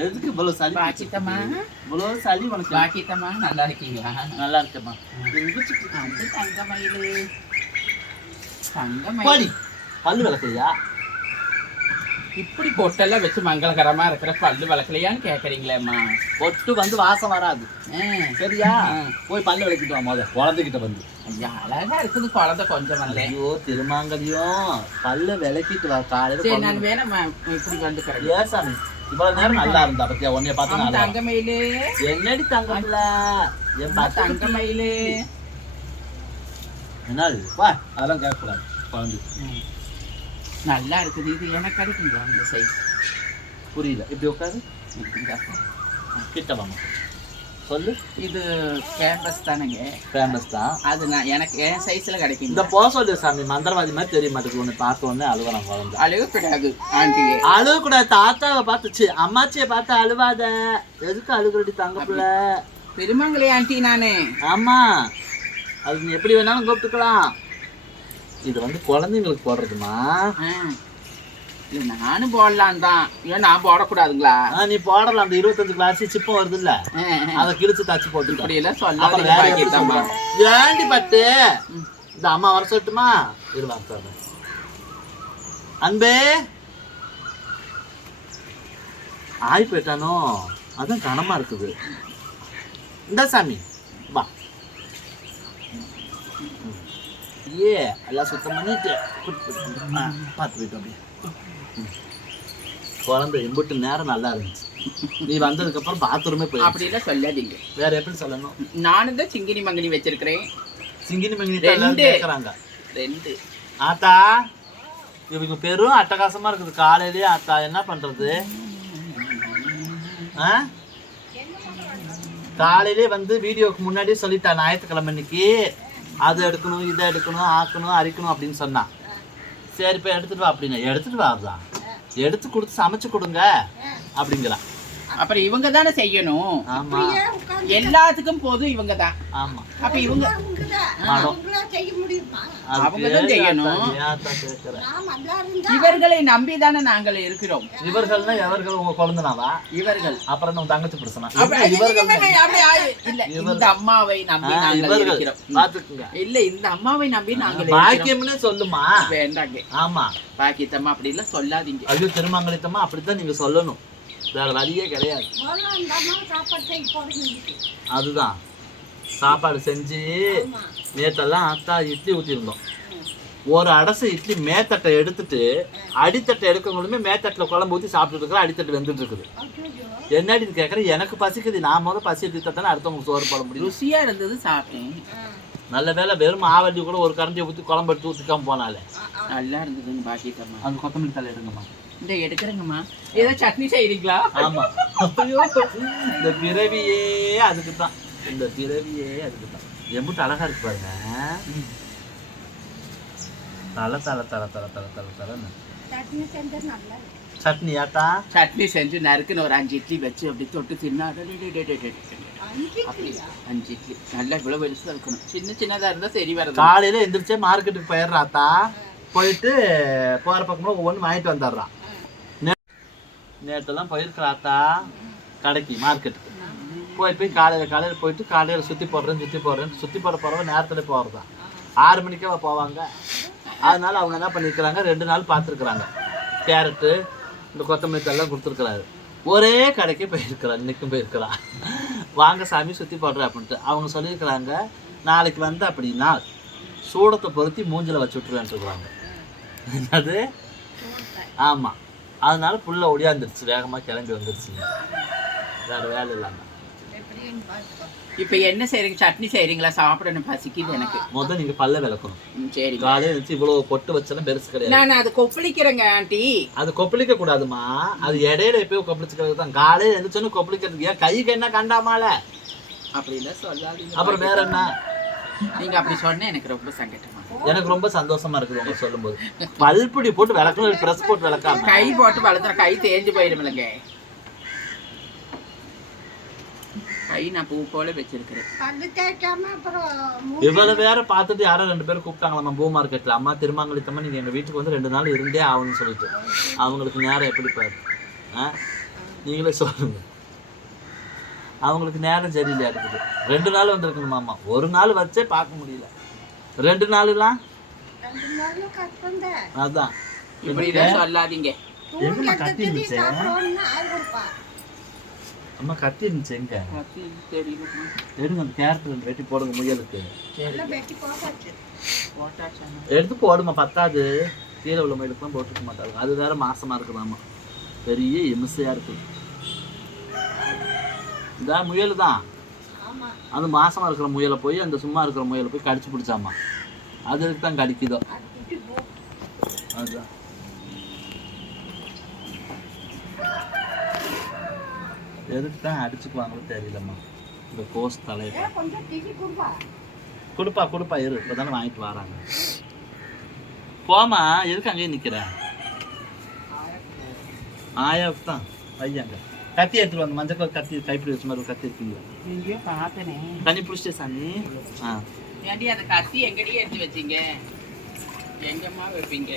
எதுக்கு இவ்வளவு சளி உனக்கு. பாக்கித்தம்மா நல்லா இருக்கீங்களா? நல்லா இருக்கேம்மா. தங்கமயிலு தங்கமயில் பல்லு விளக்கலையா இப்படி பொட்டெல்லாம் வச்சு மங்களகரமா இருக்கிற பல்லு வளர்க்கலையான்னு கேக்குறீங்களேம்மா. பொட்டு வந்து வாசம் வராது. சரியா. போய் பல்லு விளக்கிட்டு வா முத குழந்தைகிட்ட வந்து. ஐயா, அழகா இருக்குது குழந்தை கொஞ்சம் வந்து. ஐயோ திருமாங்கலியும் பல்ல விளக்கிட்டு வா காலையில சரி நான் வேணாம்மா இப்படி வந்துக்கிறேன் ஏன் சாமி இவ்வளவு நேரம் நல்லா இருந்தா பத்தியா? உன்னைய பார்த்து தங்கமயிலு. என்னடி தங்கம்ல என் தங்கமயிலு. என்னது? வா அதெல்லாம் கேட்கக்கூடாது குழந்தை. நல்லா இருக்குது. இது எனக்கு கிடைக்குங்களா இந்த சைஸ் புரியல இப்படி உட்காரு. கிட்ட வாங்க சொல்லு. இது கேம்பஸ் தானேங்க. ஃபேமஸ் தான். அது நான் எனக்கு என் சைஸ்ல இந்த கிடைக்குங்க. போக சொல்லு சாமி மந்திரவாதி மாதிரி தெரிய மாட்டேங்குது. உன்னை பார்த்த உடனே அழுவலாம் குழந்தை. அழகு கிடையாது ஆண்டியே. அழுவ கூடாது தாத்தாவை பார்த்துச்சு. அம்மாச்சியை பார்த்து அழுவாத. எதுக்கு அழுகுறடி தங்க பிள்ளை பெருமாங்களே ஆண்டி நானு. ஆமா. அது நீ எப்படி வேணாலும் கூப்பிட்டுக்கலாம். இது வந்து குழந்தைங்களுக்கு போடுறதுமா. இல்ல நானும் போடலாம் தான் ஏன் நான் போடக்கூடாதுங்களா? நீ போடலாம். அந்த இருபத்தஞ்சு கிளாஸ் சிப்பம் வருது இல்ல. அதை கிழிச்சு தச்சு போட்டுக்கலாம் இப்படி பாக்கியத்தம்மா. சொல்லுவோம்? ஏண்டி பட்டு இந்த அம்மா வர சொல்லட்டுமா? இருவாங்க சொல்றேன் அன்பே! ஆய் போயிட்டானோ? அதான் கனமா இருக்குது. இந்த சாமி வா. ம். ஏ எல்லாம் சுத்தம் பண்ணிட்டு ஆ, பார்த்து போயிட்டு அப்படியே ம். குழந்தை எம்பிட்டு நேரம் நல்லா இருந்துச்சு நீ வந்ததுக்கு அப்புறம் பாத்ரூமே போயிடுச்சு அப்படி எல்லாம் சொல்லாதீங்க வேற எப்படி சொல்லணும் நானும் தான் சிங்கினி மங்கினி வச்சிருக்கிறேன் சிங்கினி மங்கினி ரெண்டு. கேக்குறாங்க ரெண்டு ஆத்தா இவங்க பெரும் அட்டகாசமா இருக்குது காலையிலேயே ஆத்தா என்ன பண்றது ஆ? காலையிலே வந்து வீடியோக்கு முன்னாடியே சொல்லிட்டா ஞாயிற்றுக்கிழமை இன்னைக்கு அது எடுக்கணும் இதை எடுக்கணும் ஆக்கணும் அரிக்கணும் அப்படின்னு சொன்னான் சரி இப்போ எடுத்துகிட்டு வா அப்படின்னா. வா அதுதான் எடுத்து கொடுத்து சமைச்சு கொடுங்க அப்படிங்கிறான். அப்புறம் இவங்க தானே செய்யணும். ஆமா. எல்லாத்துக்கும் போதும் இவங்க தான் ஆமா. அப்ப இவங்க அவங்க தான் செய்யணும். இவர்களை நம்பி தானே நாங்கள் இருக்கிறோம். இவர்கள்னா எவர்கள் உங்க குழந்தைனாவா? இவர்கள். அப்புறம் நம்ம தங்கச்சி பிரச்சனை இந்த அம்மாவை நம்பி நாங்கள் இவர்கள். இருக்கிறோம். பாத்துக்குங்க. இல்ல இந்த அம்மாவை நம்பி நாங்கள் பாக்கியம்னே சொல்லுமா? வேண்டாங்க. ஆமா. பாக்கியத்தம்மா அப்படி எல்லாம் சொல்லாதீங்க. ஐயோ திருமங்கலத்தம்மா அப்படித்தான் நீங்க சொல்லணும். வேற வழியே கிடையாது. அதுதான். சாப்பாடு செஞ்சு நேத்தெல்லாம் அத்தா இட்லி ஊற்றிருந்தோம் ஒரு அடசை இட்லி மேத்தட்டை எடுத்துட்டு அடித்தட்டை எடுக்கங்களுமே மேத்தட்டில் குழம்பு ஊற்றி சாப்பிட்டுட்டு இருக்கிற அடித்தட்டு வெந்துட்டு இருக்குது என்னடின்னு கேட்குறேன் எனக்கு பசிக்குது. நான் முதல்ல பசி எடுத்து தானே அடுத்தவங்களுக்கு சோறு போட முடியும். ருசியா இருந்தது சாப்பிட்டேன். நல்ல வேளை வெறும் ஆவட்டி கூட ஒரு கரண்டியை ஊற்றி குழம்பு எடுத்து ஊற்றிக்காம போனாலே. நல்லா இருந்ததுங்க பாக்கியத்தம்மா அந்த கொத்தமல்லி தலை எடுங்கம்மா. இந்த எடுக்கிறேங்கம்மா. ஏதோ சட்னி செய்றீங்களா? ஆமா. ஐயோ இந்த பிறவியே அதுக்கு தான் இந்த பிறவியே அதுக்கு தான் எம்பிட்டு அழகா இருக்கு பாருங்க. தலை தலை தலை தலை தலை தலை தலைன்னு சட்னி ஆட்டா சட்னி செஞ்சு நறுக்குன்னு ஒரு அஞ்சு இட்லி வச்சு அப்படி தொட்டு தின்னா அஞ்சு இட்லி. நல்லா இவ்வளவு பெருசா இருக்கணும் சின்ன சின்னதா இருந்தா சரி வரது காலையில எந்திரிச்சே மார்க்கெட்டுக்கு போயிடுறாத்தா. போயிட்டு போகிற பக்கமாக ஒவ்வொன்று வாங்கிட்டு வந்துடுறான். நேத்தெல்லாம் போயிருக்கிறாத்தா கடைக்கு மார்க்கெட்டுக்கு போய் போய் காலையில் காலையில் போயிட்டு காலையில் சுற்றி போடுறேன் சுற்றி போடுறேன். சுற்றி போட போகிறவங்க நேரத்தில் போகிறதா ஆறு மணிக்கே போவாங்க. அதனால அவங்க என்ன பண்ணியிருக்கிறாங்க ரெண்டு நாள் பார்த்துருக்குறாங்க. கேரட்டு இந்த கொத்தமல்லி தல்லாம் கொடுத்துருக்குறாரு. ஒரே கடைக்கு போயிருக்கிறான் இன்றைக்கும் போயிருக்கிறான் வாங்க சாமி சுற்றி போடுற அப்படின்ட்டு. அவங்க சொல்லியிருக்கிறாங்க நாளைக்கு வந்து அப்படின்னா சூடத்தை பொருத்தி மூஞ்சில் வச்சு விட்டுருவேன்ட்டுருக்குறாங்க என்னது? ஆமாம் அதனால புள்ள ஒடியாந்துருச்சு. வேகமாக கிளம்பி வந்துருச்சுங்க. வேற வேலை இல்லாமல் இப்ப என்ன செய்றீங்க? சட்னி செய்றீங்களா? சாப்பிடணும் பசிக்குது எனக்கு. முதல் நீங்கள் பல்ல விளக்கணும். சரிங்க காலையில் வச்சு இவ்வளோ பொட்டு வச்சாலும் பெருசு கிடையாது. நான் அது கொப்பளிக்கிறேங்க ஆண்டி. அது கொப்பளிக்க கூடாதுமா அது இடையில எப்பயோ கொப்பளிச்சுக்கிறது தான். காலையில் எழுந்திரிச்சோன்னு கொப்பளிக்கிறதுக்கு. ஏன் கைக்கு என்ன கண்டாமால? அப்படிலாம் சொல்லாதீங்க. அப்புறம் வேற என்ன? நீங்க அப்படி சொன்னா எனக்கு ரொம்ப சங்கட்டமா இருக்கு. எனக்கு ரொம்ப சந்தோஷமா இருக்குது உங்க சொல்லும்போது. பல்புடி போட்டு விளக்கணும் ப்ரெஸ் போட்டு விளக்காம. கை போட்டு வளர்த்துற கை தேஞ்சு போயிடுமில்லங்க கை நான் பூ போல வச்சிருக்கிறேன். இவ்வளவு வேற பார்த்துட்டு யாரோ ரெண்டு பேரும் கூப்பிட்டாங்களாம் பூ மார்க்கெட்ல அம்மா திருமாங்கலித்தம்மா நீங்க எங்க வீட்டுக்கு வந்து ரெண்டு நாள் இருந்தே ஆகணும்னு சொல்லிட்டு. அவங்களுக்கு நேரம் எப்படி பாரு? நீங்களே சொல்லுங்க. அவங்களுக்கு நேரம் சரியில்லையா இருக்குது ரெண்டு நாள் வந்திருக்கணுமாமா ஒரு நாள் வச்சே பார்க்க முடியல. ரெண்டு நாளுலாம்? அதான். இப்படிதான் சொல்லாதீங்க. அம்மா கத்தி இருந்துச்சு எங்க. எடுங்க அந்த கேரட் ரெண்டு வெட்டி போடுங்க முயலுக்கு. எடுத்து போடுமா பத்தாது. கீழே உள்ள முயலுக்குலாம் போட்டுக்க மாட்டாங்க. அது வேற மாசமா இருக்குதாம்மா பெரிய இமிசையா இருக்கு இதான் முயல் தான் அது மாசமா இருக்கிற முயலை போய் அந்த சும்மா இருக்கிற முயலை போய் கடிச்சு பிடிச்சாமா? அதுக்கு தான் கடிக்குதோ? அதுதான் எதுக்கு தான் அடிச்சுக்குவாங்களோ தெரியலம்மா. இந்த கோஸ் தலையை கொடுப்பா? கொடுப்பா இரு. இப்போதானே வாங்கிட்டு வராங்க. போமா எதுக்கு அங்கேயே நிக்கிற? ஆயாவுக்கு தான் ஐயாங்க கத்தி எடுத்துட்டு வந்து மஞ்சள் கலர் கத்தி கைப்பிடி வச்ச மாதிரி ஒரு கத்தி இருக்கீங்களா எங்கேயோ பார்த்தனே. தண்ணி பிடிச்சிட்டே சாமி. ஆ. ஏண்டி அந்த கத்தி எங்கடி எடுத்து வச்சீங்க? எங்கம்மா வைப்பீங்க?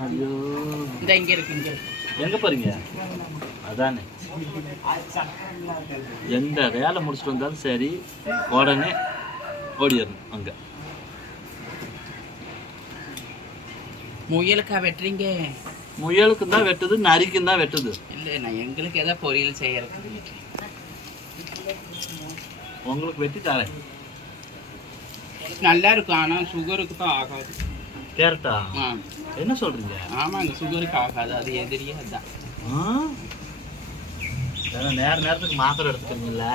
ஐயோ. இந்த இங்க இருக்கு இங்க இருக்கு. எங்க போறீங்க? அதானே. எந்த வேலை முடிச்சுட்டு வந்தாலும் சரி உடனே ஓடிடணும் அங்க. முயலுக்கா வெட்டுறீங்க? முயலுக்கு தான் வெட்டுது நரிக்கும் தான் வெட்டுது. இல்லை நான் எங்களுக்கு ஏதோ பொரியல் செய்யறதுக்கு உங்களுக்கு வெட்டி தரேன். நல்லா இருக்கும் ஆனா சுகருக்கு தான் ஆகாது. கேரட்டா? என்ன சொல்றீங்க? ஆமாங்க சுகருக்கு ஆகாது அது எதிரியே அதுதான். நேர நேரத்துக்கு மாத்திரை எடுத்துக்கிறீங்கல்ல.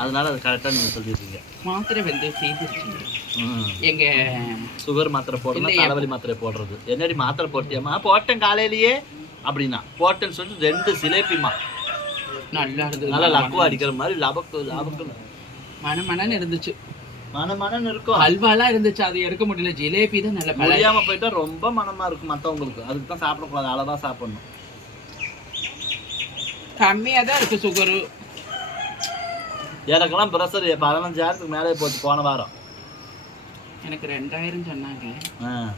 அதனால அது கரெக்டாக நீங்கள் சொல்லிடுறீங்க. மாத்திரை வந்து செய்திருக்கீங்க. எங்க சுகர் மாத்திரை போடணும். தலைவலி மாத்திரை போடுறது. என்னடி மாத்திரை போட்டியாம்மா? போட்டேன் காலையிலேயே. அப்படின்னா போட்டேன்னு சொல்லிட்டு ரெண்டு சிலேப்பிமா நல்லா இருந்தது. நல்லா லக்குவா அடிக்கிற மாதிரி லபக்கு லபக்கு மன மனன்னு இருந்துச்சு. மன மனன்னு இருக்கும். அல்வாலாம் இருந்துச்சு. அது எடுக்க முடியல. ஜிலேபி தான் நல்ல முடியாம போயிட்டா ரொம்ப மனமா இருக்கும் மத்தவங்களுக்கு. அதுக்கு தான் சாப்பிடக்கூடாது. அளவா சாப்பிடணும். கம்மியா தான் இருக்கு சுகரு எனக்கெல்லாம் ப்ரெஷர் பதினஞ்சாயிரத்துக்கு மேலே போச்சு போன வாரம். எனக்கு ரெண்டாயிரம் சொன்னாங்க. ஆ.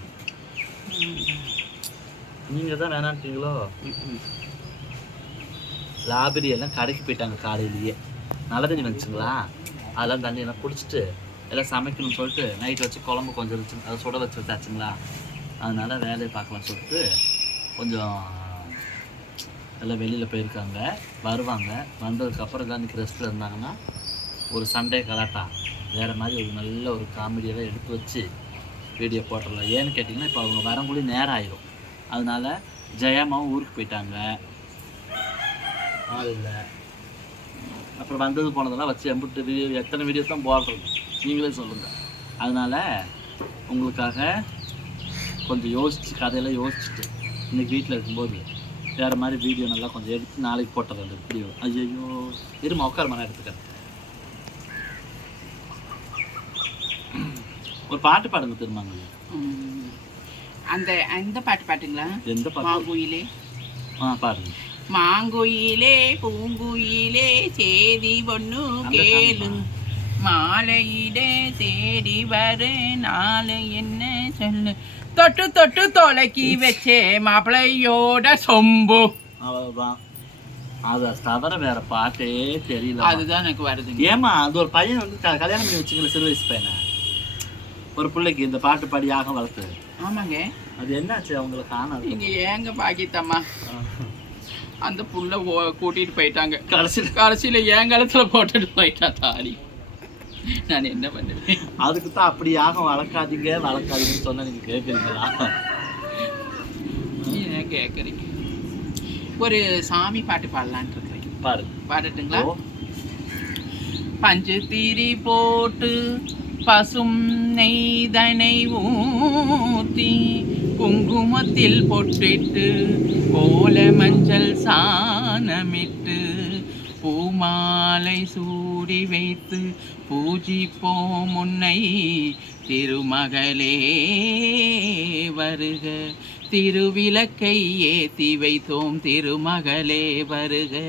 நீங்க தான் வேணான்ட்டீங்களோ. லாபரி எல்லாம் கடைக்கு போயிட்டாங்க காலையிலேயே. நல்ல தண்ணி வந்துச்சுங்களா? அதெல்லாம் தண்ணி எல்லாம் குடிச்சிட்டு எல்லாம் சமைக்கணும்னு சொல்லிட்டு நைட் வச்சு குழம்பு கொஞ்சம் இருந்துச்சு அதை சுட வச்சு வச்சாச்சுங்களா? அதனால வேலையை பார்க்கலாம்னு சொல்லிட்டு கொஞ்சம் எல்லாம் வெளியில் போயிருக்காங்க. வருவாங்க. வந்ததுக்கப்புறம் தான் இன்றைக்கி ரெஸ்ட்டில் இருந்தாங்கன்னா ஒரு சண்டே கலாட்டா. வேறு மாதிரி ஒரு நல்ல ஒரு காமெடியெல்லாம் எடுத்து வச்சு வீடியோ போட்டுடலாம். ஏன்னு கேட்டிங்கன்னா இப்போ அவங்க வரங்குள்ளே நேரம் ஆயிரும். அதனால ஜெயாமாவும் ஊருக்கு போயிட்டாங்க. ஆள் இல்லை. அப்புறம் வந்தது போனதெல்லாம் வச்சு எம்பிட்டு வீடியோ எத்தனை வீடியோ தான் போடுறது? நீங்களே சொல்லுங்கள் அதனால் உங்களுக்காக கொஞ்சம் யோசிச்சு கதையெல்லாம் யோசிச்சுட்டு இன்றைக்கி வீட்டில் இருக்கும்போது வேறு மாதிரி வீடியோ நல்லா கொஞ்சம் எடுத்து நாளைக்கு போட்டுறேன் அந்த வீடியோ ஐயோ இருமா உட்கார மன எடுத்துக்கிறேன். ஒரு பாட்டு பாடுங்க திருமாங்க. அந்த அந்த பாட்டு பாட்டுங்களா? எந்த பாட்டு? மாங்குயிலே. ஆ பாடுங்க. மாங்குயிலே பூங்குயிலே சேதி பொண்ணு கேளு மாலையிட தேடி வர நாளை என்ன சொல்லு? தொட்டு தொட்டு தொலைக்கி வச்சே மாப்பிள்ளையோட சொம்பு அவ்வளோதான் அதை தவிர வேற பாட்டே தெரியல அதுதான் எனக்கு வருதுங்க ஏமா அது ஒரு பையன் வந்து கல்யாணம் பண்ணி வச்சுக்கல சிறு வயசு பையனை ஒரு பிள்ளைக்கு இந்த பாட்டு பாடி யாக வளர்த்து ஆமாங்க அது என்னாச்சு அவங்களுக்கு காணாது நீங்க ஏங்க பாக்கித்தம்மா அந்த புள்ள கூட்டிட்டு போயிட்டாங்க கடைசியில் கடைசியில என் கழுத்துல போட்டுட்டு போயிட்டா தாலி நான் என்ன பண்ணுவேன்? அதுக்கு தான் அப்படி யாகம் வளர்க்காதீங்க வளர்க்காதீங்கன்னு சொன்னா நீங்க கேட்குறீங்களா ஏன் கேக்குறீங்க? ஒரு சாமி பாட்டு பாடலான்ட்டு இருக்கிறேன். பாரு பாடட்டுங்களா? பஞ்சு திரி போட்டு பசும் நெய்தனை ஊற்றி குங்குமத்தில் பொட்டிட்டு கோல மஞ்சள் சாணமிட்டு பூமாலை மூடி வைத்து பூஜிப்போம் உன்னை. திருமகளே வருக. திருவிளக்கை ஏத்தி வைத்தோம் திருமகளே வருக.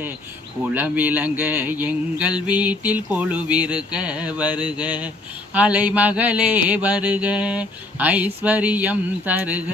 குளமிளங்க எங்கள் வீட்டில் கொழுவிருக்க வருக. அலைமகளே வருக. ஐஸ்வரியம் தருக.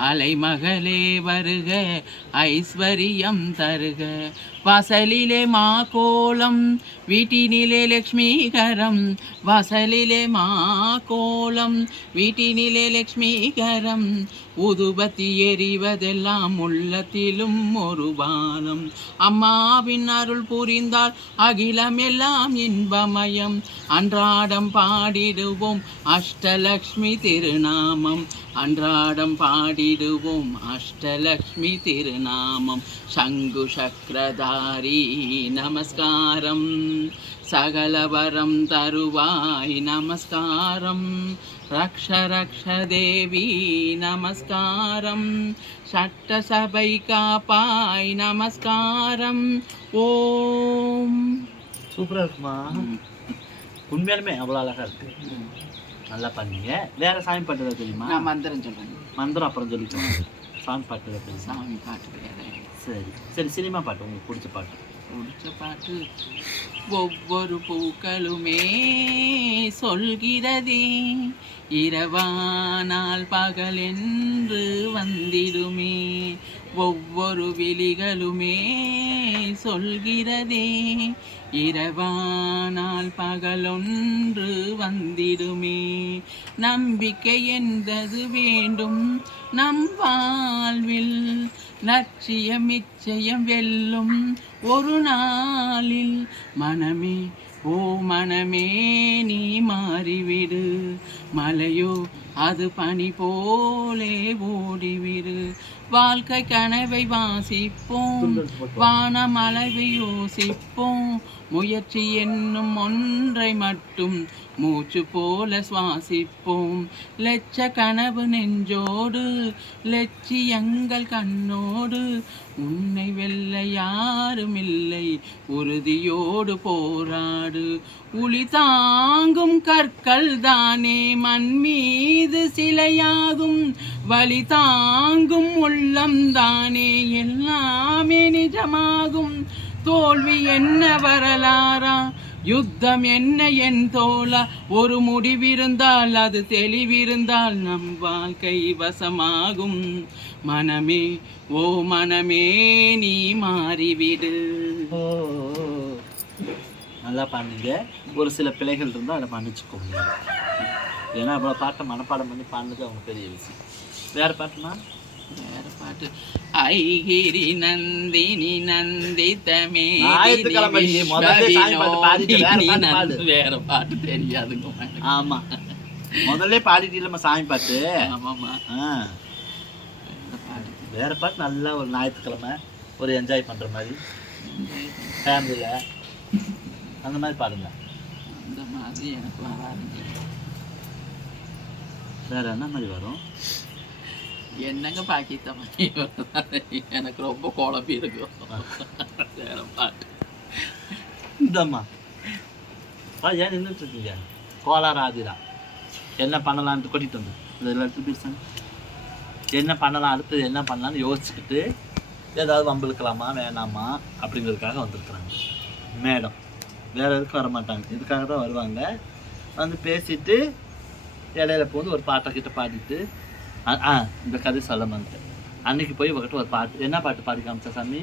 அலைமகளே வருக ஐஸ்வரியம் தருக. வாசலிலே மா கோலம் வீட்டினிலே லக்ஷ்மீகரம். வாசலிலே மா கோலம் வீட்டினிலே லக்ஷ்மீகரம். உதுபத்தி எறிவதெல்லாம் உள்ளத்திலும் ஒரு பானம் அம்மாவின் அருள் புரிந்தால் அகிலம் எல்லாம் இன்பமயம். அன்றாடம் பாடிடுவோம் அஷ்டலக்ஷ்மி திருநாமம். அன்றாடம் பாடிடுவோம் அஷ்டலக்ஷ்மி திருநாமம். சங்கு சக்கரதாரி நமஸ்காரம். சகலவரம் தருவாய் நமஸ்காரம். ரக்ஷ ரக்ஷ தேவி நமஸ்காரம். சட்டசபை காப்பாய் நமஸ்காரம். ஓம். சூப்பரா இருக்குமா? உண்மையாலுமே அவ்வளோ அழகா இருக்கு. நல்லா பண்ணீங்க. வேற சாமி பாட்டு ஏதாவது தெரியுமா? நான் மந்திரம் சொல்றேன். மந்திரம் அப்புறம் சொல்லிக்கோங்க சாமி பாட்டு ஏதாவது தெரியுமா? சாமி பாட்டு வேற. சரி. சரி சினிமா பாட்டு உங்களுக்கு பிடிச்ச பாட்டு. பிடிச்ச பாட்டு ஒவ்வொரு பூக்களுமே சொல்கிறதே இரவானால் பகல் என்று வந்திடுமே. ஒவ்வொரு விழிகளுமே சொல்கிறதே. இரவானால் பகலொன்று வந்திடுமே. நம்பிக்கை என்பது வேண்டும். நம் வாழ்வில் லட்சியம் நிச்சயம் வெல்லும். ஒரு நாளில் மனமே ஓ மனமே நீ மாறிவிடு. மலையோ அது பனி போலே ஓடிவிடு. வாழ்க்கை கனவை வாசிப்போம் வானம் அளவை யோசிப்போம் முயற்சி என்னும் ஒன்றை மட்டும் மூச்சு போல சுவாசிப்போம். லட்ச கனவு நெஞ்சோடு லட்சியங்கள் கண்ணோடு உன்னை வெல்ல யாரும் இல்லை உறுதியோடு போராடு. உளி தாங்கும் கற்கள் தானே மண் மீது சிலையாகும். வழி தாங்கும் உள்ளம் தானே எல்லாமே நிஜமாகும். தோல்வி என்ன வரலாறா? யுத்தம் என்ன என் தோழா? ஒரு முடிவிருந்தால் அது தெளிவிருந்தால் நம் வாழ்க்கை வசமாகும். மனமே ஓ மனமே நீ மாறிவிடு. நல்லா பண்ணுங்க ஒரு சில பிழைகள் இருந்தால் அதை மன்னிச்சுக்கோங்க. ஏன்னா அவ்வளோ பாட்டை மனப்பாடம் பண்ணி பாடுனது அவங்க பெரிய விஷயம். வேறு பாட்டுனா பாட்டு ஐகிரி நந்தினி நந்திதமே ஞாயிற்றுக்கிழமை நீ முதல்ல சாமி பாட்டு பாடிட்டு வேற பாட்டு பாடு. வேற பாட்டு தெரியாதுங்க. ஆமா. முதல்ல பாடிட்டு நம்ம சாமி பாட்டு? ஆமாம்மா. வேற பாட்டு. நல்லா ஒரு ஞாயிற்றுக்கிழமை ஒரு என்ஜாய் பண்ற மாதிரி. ஃபேமிலியில் அந்த மாதிரி பாடுங்க. அந்த மாதிரி எனக்கு வேற என்ன மாதிரி வரும்? என்னங்க பாக்கி மாதிரி எனக்கு ரொம்ப குழம்பி இருக்கும் வேற பாட்டு. இந்தம்மா. ஏன் நின்றுட்டு இருக்கீங்க? கோளாறு ஆதிரா என்ன பண்ணலான்ட்டு கூட்டிகிட்டு வந்து. இந்த எல்லாத்தையும் பேசுங்க என்ன பண்ணலாம் அடுத்தது என்ன பண்ணலாம்னு யோசிச்சுக்கிட்டு ஏதாவது வம்பிழுக்கலாமா வேணாமா அப்படிங்கிறதுக்காக வந்திருக்கிறாங்க. மேடம். வேறு எதுக்கும் வர மாட்டாங்க இதுக்காக தான் வருவாங்க. வந்து பேசிட்டு இடையில போந்து ஒரு பாட்டை கிட்ட பாடிட்டு இந்த கதை சொல்ல மாட்டேன் அன்னைக்கு போய் ஒரு பாட்டு என்ன பாட்டு பாடி காமிச்சா சாமி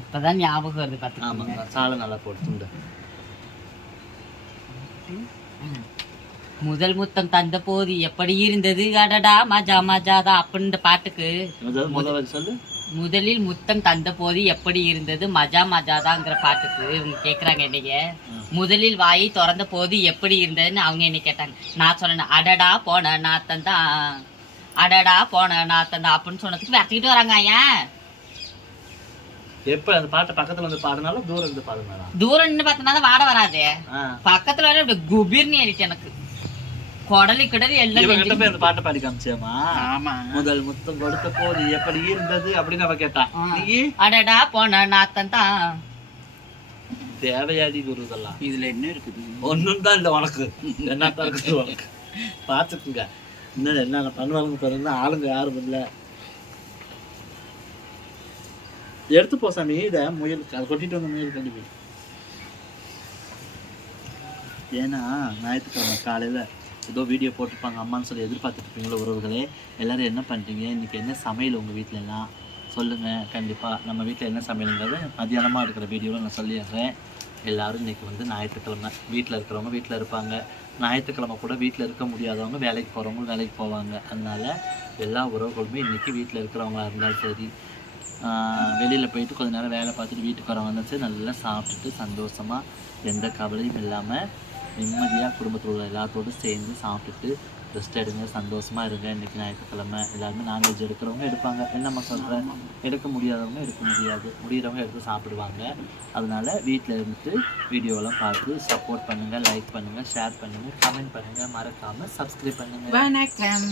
இப்பதான் ஞாபகம் வருது பார்த்துக்கோங்க. ஆமாங்க சாலை நல்லா போட்டு முதல் முத்தம் தந்த போது எப்படி இருந்தது? அடடா மஜா மஜாதா அப்படின்ற பாட்டுக்கு. முதல் சொல்லு. முதலில் முத்தம் தந்த போது எப்படி இருந்தது? மஜா மஜாதாங்கிற பாட்டுக்கு இவங்க கேக்குறாங்க என்னைய. முதலில் வாயை திறந்த போது எப்படி இருந்ததுன்னு அவங்க என்ன கேட்டாங்க. நான் சொன்னேன் அடடா போன நாத்தம் தான் அடடா போன நாத்தம் தான் அப்படின்னு சொன்னதுக்கு விரட்டிக்கிட்டு வராங்க ஏன் எப்ப அந்த பாட்டை பக்கத்துல வந்து பாடினாலும் தூரம் இருந்து பாடுனாரா? தூரம் நின்று பார்த்தனா தான் வாட வராதே. பக்கத்துல வர இப்படி குபீர்னு ஏறிச்சு எனக்கு. குடலி கிடலி எல்லாம் போய் அந்த பாட்டை பாடி காமிச்சியாமா ஆமா. முதல் முத்தம் கொடுத்த போது எப்படி இருந்தது அப்படின்னு அவ கேட்டா. அடடா போன நாத்தம் தான். தேவையாடி குரு இதெல்லாம் இதுல என்ன இருக்குது? ஒண்ணும் தான் இல்லை உனக்கு. என்னத்தான் இருக்குது உனக்கு? பார்த்துக்குங்க. இன்னும் என்னென்ன பண்ணுவாங்க பாருங்கன்னா ஆளுங்க யாரும் இல்லை. எடுத்து போ சாமி இதை முயல் அதை கொட்டிட்டு வந்த முயல் கண்டு போய். ஏன்னா ஞாயிற்றுக்கிழமை காலையில் ஏதோ வீடியோ போட்டிருப்பாங்க அம்மான்னு சொல்லி எதிர்பார்த்துட்டு இருப்பீங்களோ உறவுகளே. எல்லோரும் என்ன பண்ணுறீங்க இன்றைக்கி என்ன சமையல் உங்கள் வீட்டிலலாம் எல்லாம்? சொல்லுங்கள் கண்டிப்பாக நம்ம வீட்டில் என்ன சமையலுங்கிறது மத்தியானமாக இருக்கிற வீடியோவில் நான் சொல்லிடுறேன். எல்லாரும் இன்றைக்கி வந்து ஞாயிற்றுக்கிழமை வீட்டில் இருக்கிறவங்க வீட்டில் இருப்பாங்க. ஞாயிற்றுக்கிழமை கூட வீட்டில் இருக்க முடியாதவங்க வேலைக்கு போகிறவங்க வேலைக்கு போவாங்க. அதனால் எல்லா உறவுகளுமே இன்றைக்கி வீட்டில் இருக்கிறவங்களா இருந்தாலும் சரி வெளியில் போயிட்டு கொஞ்ச நேரம் வேலை பார்த்துட்டு வீட்டுக்கு வரவங்க இருந்தாலும் சரி நல்லா சாப்பிட்டுட்டு சந்தோஷமாக எந்த கவலையும் இல்லாமல் நிம்மதியாக குடும்பத்தில் உள்ள எல்லாத்தோடும் சேர்ந்து சாப்பிட்டுட்டு ரெஸ்ட் எடுங்க சந்தோஷமாக இருங்க. இன்றைக்கி ஞாயிற்றுக்கிழமை எல்லாருமே நான்வெஜ் எடுக்கிறவங்க எடுப்பாங்க. என்னம்மா சொல்கிறேன் எடுக்க முடியாதவங்க எடுக்க முடியாது. முடிகிறவங்க எடுத்து சாப்பிடுவாங்க. அதனால வீட்டில் இருந்துட்டு வீடியோலாம் பார்த்து சப்போர்ட் பண்ணுங்கள் லைக் பண்ணுங்கள் ஷேர் பண்ணுங்கள் கமெண்ட் பண்ணுங்கள் மறக்காமல் சப்ஸ்கிரைப் பண்ணுங்கள் வணக்கம்.